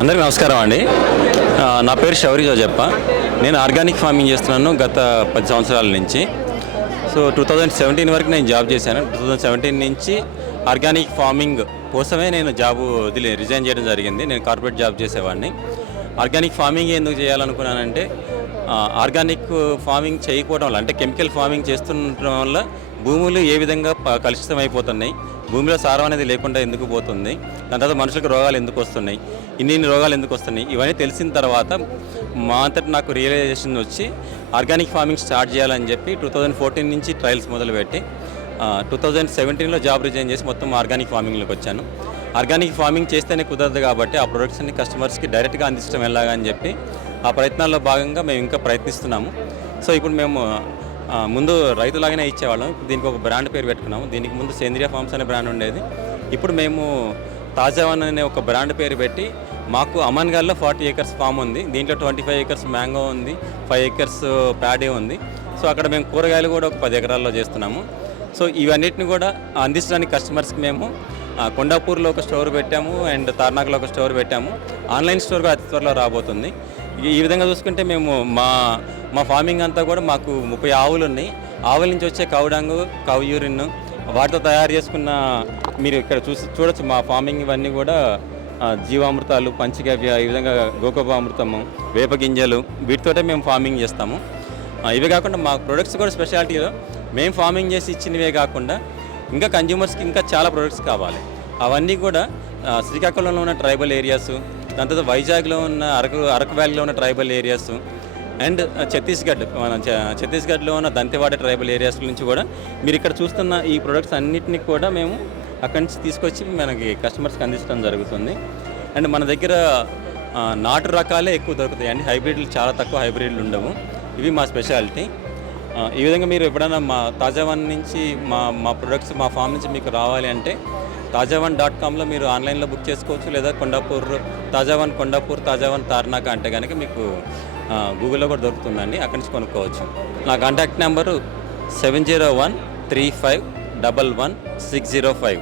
అందరికీ నమస్కారం అండి. నా పేరు శౌరి జోజప్ప. నేను ఆర్గానిక్ ఫార్మింగ్ చేస్తున్నాను గత 10 సంవత్సరాల నుంచి. సో 2017 వరకు నేను జాబ్ చేశాను. 2017 నుంచి ఆర్గానిక్ ఫార్మింగ్ కోసమే నేను రిజైన్ చేయడం జరిగింది. నేను కార్పొరేట్ జాబ్ చేసేవాడిని. ఆర్గానిక్ ఫార్మింగ్ ఎందుకు చేయాలనుకున్నానంటే ఆర్గానిక్ ఫార్మింగ్ చేయకపోవడం వల్ల, అంటే కెమికల్ ఫార్మింగ్ చేస్తుండడం వల్ల భూములు ఏ విధంగా కలుషితమైపోతున్నాయి, భూమిలో సారం అనేది లేకుండా ఎందుకు పోతుంది, దాని తర్వాత మనుషులకు రోగాలు ఎందుకు వస్తున్నాయి, ఇన్ని రోగాలు ఎందుకు వస్తున్నాయి, ఇవన్నీ తెలిసిన తర్వాత మా అంతటి నాకు రియలైజేషన్ వచ్చి ఆర్గానిక్ ఫార్మింగ్ స్టార్ట్ చేయాలని చెప్పి 2014 నుంచి ట్రయల్స్ మొదలుపెట్టి 2017లో జాబ్ రిజైన్ చేసి మొత్తం ఆర్గానిక్ ఫార్మింగ్లోకి వచ్చాను. ఆర్గానిక్ ఫార్మింగ్ చేస్తేనే కుదరదు కాబట్టి ఆ ప్రొడక్ట్స్ని కస్టమర్స్కి డైరెక్ట్గా అందించడం ఎలాగా అని చెప్పి ఆ ప్రయత్నాల్లో భాగంగా మేము ఇంకా ప్రయత్నిస్తున్నాము. సో ఇప్పుడు మేము ముందు రైతులాగానే ఇచ్చేవాళ్ళం. ఇప్పుడు దీనికి ఒక బ్రాండ్ పేరు పెట్టుకున్నాము. దీనికి ముందు సేంద్రియ ఫార్మ్స్ అనే బ్రాండ్ ఉండేది. ఇప్పుడు మేము తాజావన్ అనే ఒక బ్రాండ్ పేరు పెట్టి, మాకు అమన్గల్లో 40 ఏకర్స్ ఫామ్ ఉంది. దీంట్లో 25 ఏకర్స్ మ్యాంగో ఉంది, 5 ఏకర్స్ ప్యాడీ ఉంది. సో అక్కడ మేము కూరగాయలు కూడా ఒక 10 ఎకరాల్లో చేస్తున్నాము. సో ఇవన్నిటిని కూడా అందించడానికి కస్టమర్స్కి మేము కొండాపూర్లో ఒక స్టోర్ పెట్టాము అండ్ తార్నాకలో ఒక స్టోర్ పెట్టాము. ఆన్లైన్ స్టోర్ అతి త్వరలో రాబోతుంది. ఈ విధంగా చూసుకుంటే మేము మా ఫార్మింగ్ అంతా కూడా మాకు 30 ఆవులు ఉన్నాయి. ఆవుల నుంచి వచ్చే కౌడంగు, కౌ యూరిన్, వాటితో తయారు చేసుకున్న మీరు ఇక్కడ చూడొచ్చు మా ఫార్మింగ్ ఇవన్నీ కూడా జీవామృతాలు, పంచగవ్య, ఈ విధంగా గోకపామృతము, వేప గింజలు, వీటితోటే మేము ఫార్మింగ్ చేస్తాము. ఇవే కాకుండా మా ప్రొడక్ట్స్ కూడా స్పెషాలిటీలో మేము ఫార్మింగ్ చేసి ఇచ్చినవే కాకుండా ఇంకా కన్జ్యూమర్స్కి ఇంకా చాలా ప్రొడక్ట్స్ కావాలి. అవన్నీ కూడా శ్రీకాకుళంలో ఉన్న ట్రైబల్ ఏరియాస్, దాని తర్వాత వైజాగ్లో ఉన్న అరకు వ్యాలీలో ఉన్న ట్రైబల్ ఏరియాస్ అండ్ ఛత్తీస్గఢ్లో ఉన్న దంతెవాడ ట్రైబల్ ఏరియాస్ నుంచి కూడా మీరు ఇక్కడ చూస్తున్న ఈ ప్రొడక్ట్స్ అన్నిటినీ కూడా మేము అక్కడి నుంచి తీసుకొచ్చి మనకి కస్టమర్స్కి అందించడం జరుగుతుంది. అండ్ మన దగ్గర నాటు రకాలే ఎక్కువ దొరుకుతాయి అండి. హైబ్రిడ్లు చాలా తక్కువ, హైబ్రిడ్లు ఉండవు. ఇవి మా స్పెషాలిటీ. ఈ విధంగా మీరు ఎప్పుడైనా మా తాజావన్ నుంచి మా ప్రొడక్ట్స్ మా ఫామ్ నుంచి మీకు రావాలి అంటే tajavan.comలో మీరు ఆన్లైన్లో బుక్ చేసుకోవచ్చు. లేదా కొండాపూర్ తాజావన్ తార్నాక అంటే కనుక మీకు గూగుల్లో కూడా దొరుకుతుందండి. అక్కడి నుంచి కొనుక్కోవచ్చు. నా కాంటాక్ట్ నెంబరు 7013511605.